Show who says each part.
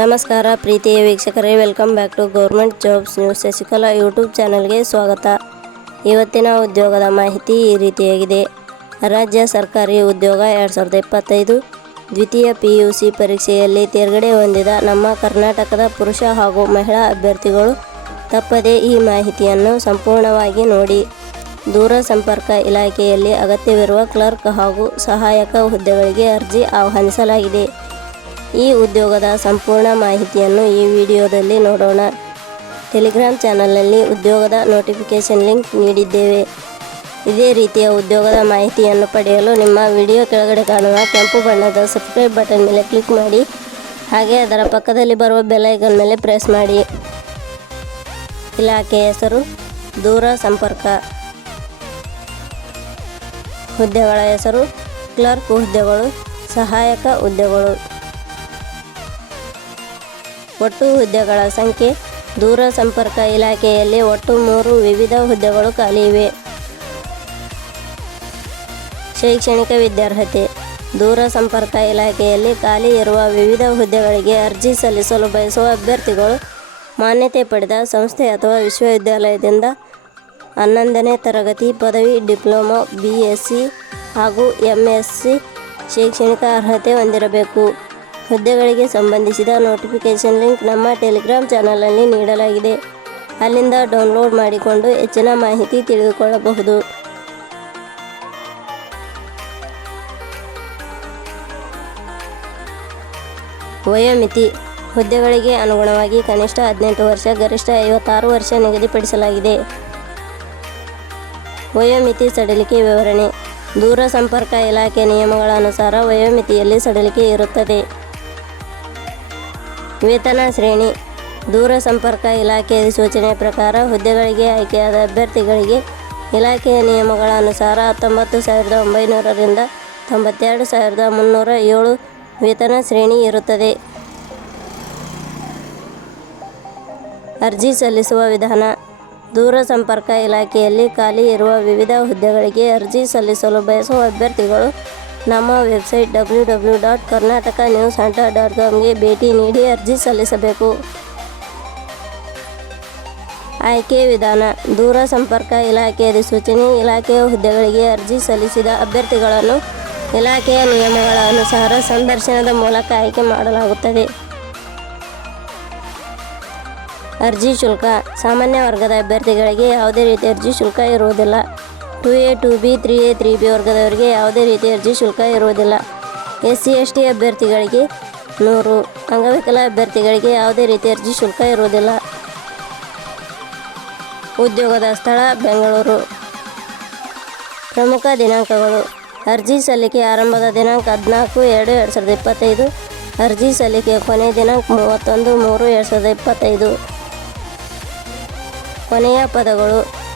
Speaker 1: ನಮಸ್ಕಾರ ಪ್ರೀತಿಯ ವೀಕ್ಷಕರೇ welcome back to government jobs news Shashikala YouTube ಚಾನಲ್ಗೆ ಸ್ವಾಗತ. ಇವತ್ತಿನ ಉದ್ಯೋಗದ ಮಾಹಿತಿ ಈ ರೀತಿಯಾಗಿದೆ. ರಾಜ್ಯ ಸರ್ಕಾರಿ ಉದ್ಯೋಗ ಎರಡು ಸಾವಿರದ ಇಪ್ಪತ್ತೈದು ದ್ವಿತೀಯ ಪಿ ಯು ಸಿ ಪರೀಕ್ಷೆಯಲ್ಲಿ ತೇರ್ಗಡೆ ಹೊಂದಿದ ನಮ್ಮ ಕರ್ನಾಟಕದ ಪುರುಷ ಹಾಗೂ ಮಹಿಳಾ ಅಭ್ಯರ್ಥಿಗಳು ತಪ್ಪದೇ ಈ ಮಾಹಿತಿಯನ್ನು ಸಂಪೂರ್ಣವಾಗಿ ನೋಡಿ. ದೂರ ಸಂಪರ್ಕ ಇಲಾಖೆಯಲ್ಲಿ ಅಗತ್ಯವಿರುವ ಕ್ಲರ್ಕ್ ಹಾಗೂ ಸಹಾಯಕ ಹುದ್ದೆಗಳಿಗೆ ಅರ್ಜಿ ಆಹ್ವಾನಿಸಲಾಗಿದೆ. ಈ ಉದ್ಯೋಗದ ಸಂಪೂರ್ಣ ಮಾಹಿತಿಯನ್ನು ಈ ವಿಡಿಯೋದಲ್ಲಿ ನೋಡೋಣ. ಟೆಲಿಗ್ರಾಮ್ ಚಾನಲ್ನಲ್ಲಿ ಉದ್ಯೋಗದ ನೋಟಿಫಿಕೇಷನ್ ಲಿಂಕ್ ನೀಡಿದ್ದೇವೆ. ಇದೇ ರೀತಿಯ ಉದ್ಯೋಗದ ಮಾಹಿತಿಯನ್ನು ಪಡೆಯಲು ನಿಮ್ಮ ವಿಡಿಯೋ ಕೆಳಗಡೆ ಕಾಣುವ ಕೆಂಪು ಬಣ್ಣದ ಸಬ್ಸ್ಕ್ರೈಬ್ ಬಟನ್ ಮೇಲೆ ಕ್ಲಿಕ್ ಮಾಡಿ. ಹಾಗೆ ಅದರ ಪಕ್ಕದಲ್ಲಿ ಬರುವ ಬೆಲೈಕನ್ ಮೇಲೆ ಪ್ರೆಸ್ ಮಾಡಿ. ಇಲಾಖೆ ಹೆಸರು, ದೂರ ಸಂಪರ್ಕ. ಹುದ್ದೆಗಳ ಹೆಸರು ಕ್ಲರ್ಕ್ ಹುದ್ದೆಗಳು ಸಹಾಯಕ ಹುದ್ದೆಗಳು ಒಟ್ಟು ಹುದ್ದೆಗಳ ಸಂಖ್ಯೆ, ದೂರ ಸಂಪರ್ಕ ಇಲಾಖೆಯಲ್ಲಿ ಒಟ್ಟು ಮೂರು ವಿವಿಧ ಹುದ್ದೆಗಳು ಖಾಲಿ ಇವೆ. ಶೈಕ್ಷಣಿಕ ವಿದ್ಯಾರ್ಹತೆ, ದೂರ ಸಂಪರ್ಕ ಇಲಾಖೆಯಲ್ಲಿ ಖಾಲಿ ಇರುವ ವಿವಿಧ ಹುದ್ದೆಗಳಿಗೆ ಅರ್ಜಿ ಸಲ್ಲಿಸಲು ಬಯಸುವ ಅಭ್ಯರ್ಥಿಗಳು ಮಾನ್ಯತೆ ಪಡೆದ ಸಂಸ್ಥೆ ಅಥವಾ ವಿಶ್ವವಿದ್ಯಾಲಯದಿಂದ ಹನ್ನೊಂದನೇ ತರಗತಿ ಪದವಿ, ಡಿಪ್ಲೊಮಾ, ಬಿ ಎಸ್ ಸಿ ಹಾಗೂ ಎಂ ಎಸ್ ಸಿ ಶೈಕ್ಷಣಿಕ ಅರ್ಹತೆ ಹೊಂದಿರಬೇಕು. ಹುದ್ದೆಗಳಿಗೆ ಸಂಬಂಧಿಸಿದ ನೋಟಿಫಿಕೇಷನ್ ಲಿಂಕ್ ನಮ್ಮ ಟೆಲಿಗ್ರಾಮ್ ಚಾನಲಲ್ಲಿ ನೀಡಲಾಗಿದೆ. ಅಲ್ಲಿಂದ ಡೌನ್ಲೋಡ್ ಮಾಡಿಕೊಂಡು ಹೆಚ್ಚಿನ ಮಾಹಿತಿ ತಿಳಿದುಕೊಳ್ಳಬಹುದು. ವಯೋಮಿತಿ. ಹುದ್ದೆಗಳಿಗೆ ಅನುಗುಣವಾಗಿ ಕನಿಷ್ಠ ಹದಿನೆಂಟು ವರ್ಷ, ಗರಿಷ್ಠ ಐವತ್ತಾರು ವರ್ಷ ನಿಗದಿಪಡಿಸಲಾಗಿದೆ. ವಯೋಮಿತಿ ಸಡಿಲಿಕೆ ವಿವರಣೆ. ದೂರ ಸಂಪರ್ಕ ಇಲಾಖೆ ನಿಯಮಗಳ ಅನುಸಾರ ವಯೋಮಿತಿಯಲ್ಲಿ ಸಡಿಲಿಕೆ ಇರುತ್ತದೆ. ವೇತನ ಶ್ರೇಣಿ, ದೂರ ಸಂಪರ್ಕ ಇಲಾಖೆ ಸೂಚನೆ ಪ್ರಕಾರ ಹುದ್ದೆಗಳಿಗೆ ಆಯ್ಕೆಯಾದ ಅಭ್ಯರ್ಥಿಗಳಿಗೆ ಇಲಾಖೆಯ ನಿಯಮಗಳ ಅನುಸಾರ ಹತ್ತೊಂಬತ್ತು ಸಾವಿರದ ಒಂಬೈನೂರರಿಂದ ತೊಂಬತ್ತೆರಡು ಸಾವಿರದ ಮುನ್ನೂರ ಏಳು ವೇತನ ಶ್ರೇಣಿ ಇರುತ್ತದೆ. ಅರ್ಜಿ ಸಲ್ಲಿಸುವ ವಿಧಾನ, ದೂರ ಸಂಪರ್ಕ ಇಲಾಖೆಯಲ್ಲಿ ಖಾಲಿ ಇರುವ ವಿವಿಧ ಹುದ್ದೆಗಳಿಗೆ ಅರ್ಜಿ ಸಲ್ಲಿಸಲು ಬಯಸುವ ಅಭ್ಯರ್ಥಿಗಳು ನಮ್ಮ website W W dot Karnataka news centre dot ಕಾಮ್ಗೆ ಭೇಟಿ ನೀಡಿ ಅರ್ಜಿ ಸಲ್ಲಿಸಬೇಕು. ಆಯ್ಕೆ ವಿಧಾನ, ದೂರ ಸಂಪರ್ಕ ಇಲಾಖೆ ಅಧಿಸೂಚನೆ ಇಲಾಖೆಯ ಹುದ್ದೆಗಳಿಗೆ ಅರ್ಜಿ ಸಲ್ಲಿಸಿದ ಅಭ್ಯರ್ಥಿಗಳನ್ನು ಇಲಾಖೆಯ ನಿಯಮಗಳ ಅನುಸಾರ ಸಂದರ್ಶನದ ಮೂಲಕ ಆಯ್ಕೆ ಮಾಡಲಾಗುತ್ತದೆ. ಅರ್ಜಿ ಶುಲ್ಕ, ಸಾಮಾನ್ಯ ವರ್ಗದ ಅಭ್ಯರ್ಥಿಗಳಿಗೆ ಯಾವುದೇ ರೀತಿ ಅರ್ಜಿ ಶುಲ್ಕ ಇರುವುದಿಲ್ಲ. Two A two B, three A, three B ವರ್ಗದವರಿಗೆ ಯಾವುದೇ ರೀತಿಯ ಅರ್ಜಿ ಶುಲ್ಕ ಇರುವುದಿಲ್ಲ. ಎಸ್ ಸಿ ಎಸ್ ಟಿ ಅಭ್ಯರ್ಥಿಗಳಿಗೆ ನೂರು. ಅಂಗವಿಕಲ ಅಭ್ಯರ್ಥಿಗಳಿಗೆ ಯಾವುದೇ ರೀತಿಯ ಅರ್ಜಿ ಶುಲ್ಕ ಇರುವುದಿಲ್ಲ. ಉದ್ಯೋಗದ ಸ್ಥಳ, ಬೆಂಗಳೂರು. ಪ್ರಮುಖ ದಿನಾಂಕಗಳು. ಅರ್ಜಿ ಸಲ್ಲಿಕೆ ಆರಂಭದ ದಿನಾಂಕ ಹದಿನಾಲ್ಕು, ಎರಡು ಎರಡು ಸಾವಿರದ ಇಪ್ಪತ್ತೈದು. ಅರ್ಜಿ ಸಲ್ಲಿಕೆ ಕೊನೆಯ ದಿನಾಂಕ ಮೂವತ್ತೊಂದು, ಮೂರು, ಎರಡು ಸಾವಿರದ ಇಪ್ಪತ್ತೈದು. ಕೊನೆಯ ಪದಗಳು.